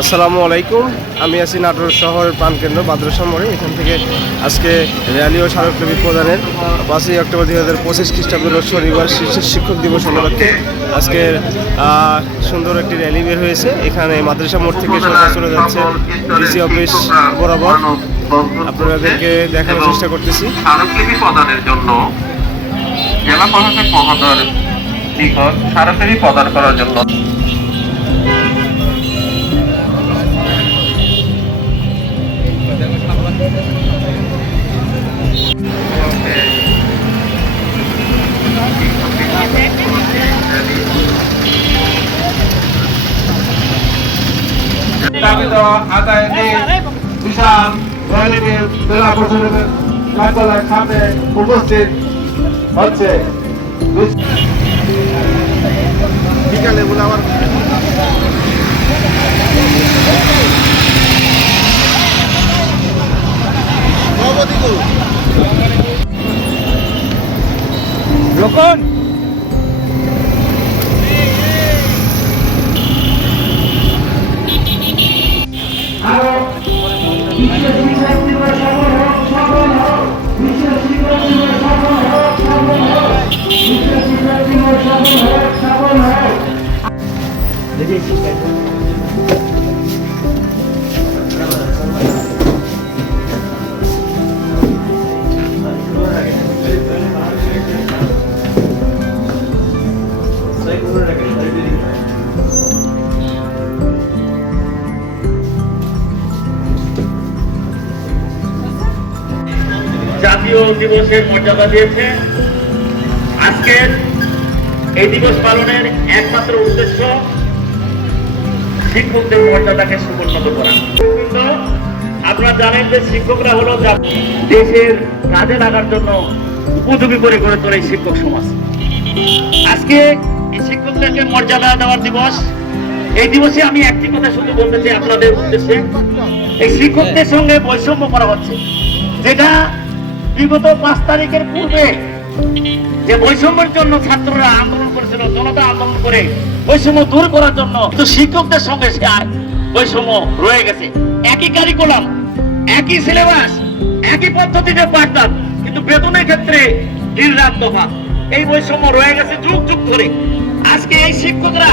আসসালামু আলাইকুম। আমি আছি নাটোর শহরের প্রাণকেন্দ্র মাদ্রাসা মোড়ে। এখান থেকে আজকে র্যালি ও স্মারকলিপি প্রদানের পাঁচই অক্টোবর দুই হাজার পঁচিশ খ্রিস্টাব্দ শনিবার শীর্ষ শিক্ষক দিবস উপলক্ষে আজকে সুন্দর একটি র্যালি বের হয়েছে। এখানে মাদ্রাসা মোড় থেকে সোজা চলে যাচ্ছে। ডিসি অফিস বরাবর। আপনাদেরকে দেখানোর চেষ্টা করতেছি। স্মারকলিপি প্রদানের জন্য জেলা প্রশাসক মহোদয়ের নিকট স্মারকলিপি প্রদান করার জন্য দাবি আদায় নিয়ে বিশাল র্যালিটি জেলা প্রশাসনের কার্যালয়ের সামনে উপস্থিত হচ্ছে। বিকালে বলে আবার রকম জাতীয় দিবসের মর্যাদা দিয়েছে। আজকের এই দিবস পালনের একমাত্র উদ্দেশ্য শিক্ষকদের মর্যাদাকে সমুন্নত করা। আপনারা জানেন যে শিক্ষকরা হলো দেশের কাজে লাগার জন্য উপযোগী করে গড়ে তোলে শিক্ষক সমাজ। আজকে এই শিক্ষকদেরকে মর্যাদা দেওয়ার দিবস। এই দিবসে আমি একটি কথা শুধু বলতে চাই আপনাদের উদ্দেশ্যে। এই শিক্ষকদের সঙ্গে বৈষম্য করা হচ্ছে, যেটা বিগত পাঁচ তারিখের পূর্বে যে বৈষম্যের জন্য ছাত্ররা আন্দোলন করেছিল, জনতা আন্দোলন করে বৈষম্য দূর করার জন্য তো শিক্ষকদের সঙ্গে সে বৈষম্য রয়ে গেছে। একই কারিকুলাম একই সিলেবাস একই পদ্ধতিতে পাঠদান কিন্তু বেতনের ক্ষেত্রে দিন রাত তফা এই বৈষম্য রয়ে গেছে যুগ যুগ ধরে। আজকে এই শিক্ষকরা